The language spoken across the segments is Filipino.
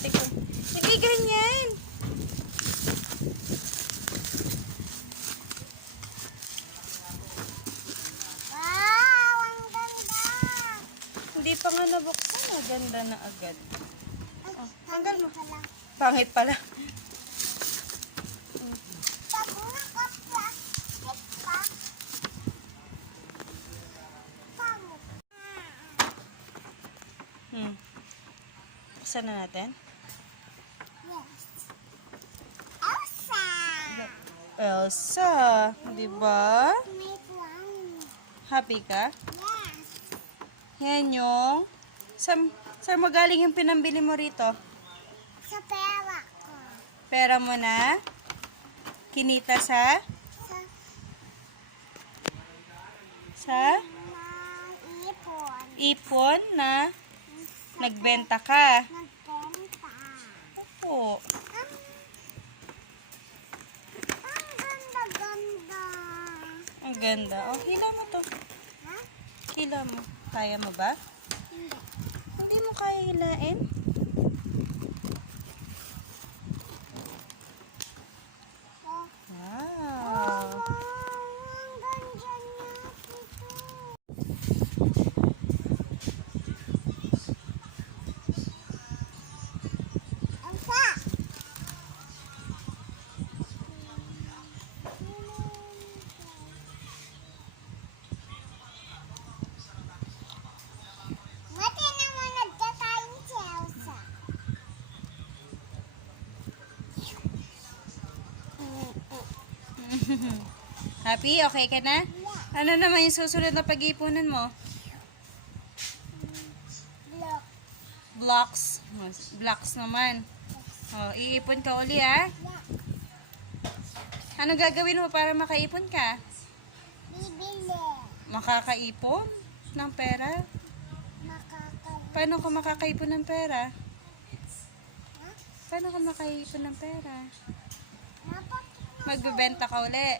natin kung... Hindi ganyan! Wow! Ang ganda! Hindi pa nga nabuksan. Maganda na agad. Oh, tanggal mo. Pala. Pangit pala. Pag naka-plastic pa, pangit. Buksan na natin. Yes. Elsa! Elsa, di ba? May clown. Happy ka? Yes. Yan yung... Saan magaling yung pinambili mo rito? Sa pera ko. Pera mo na? Kinita sa? Sa? Ipon. Ipon na nagbenta ka. Nagbenta. Oo. Ang ganda-ganda. Ang ganda. Oh, hila mo to. Ha? Hila mo. Kaya mo ba? Hindi. Hindi mo kaya hilain? Oh. Wow. Ang ganda niya dito. Elsa! Mati naman nagkakain si Elsa. Happy? Okay ka na? Ano naman yung susunod na pag-iipunan mo? Look. Blocks. Blocks naman. Oh, iipon ka uli ha? Ano gagawin mo para makaipon ka? Bibili. Makakaipon ng pera? Makakain. Paano ka makakaipon ng pera? Ha? Paano ka makaipon ng pera? Dapat Magbebenta ka uli.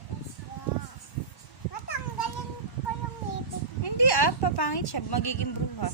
matanggalin ko yung ngipin. Hindi papangit siya. Magiging bruha.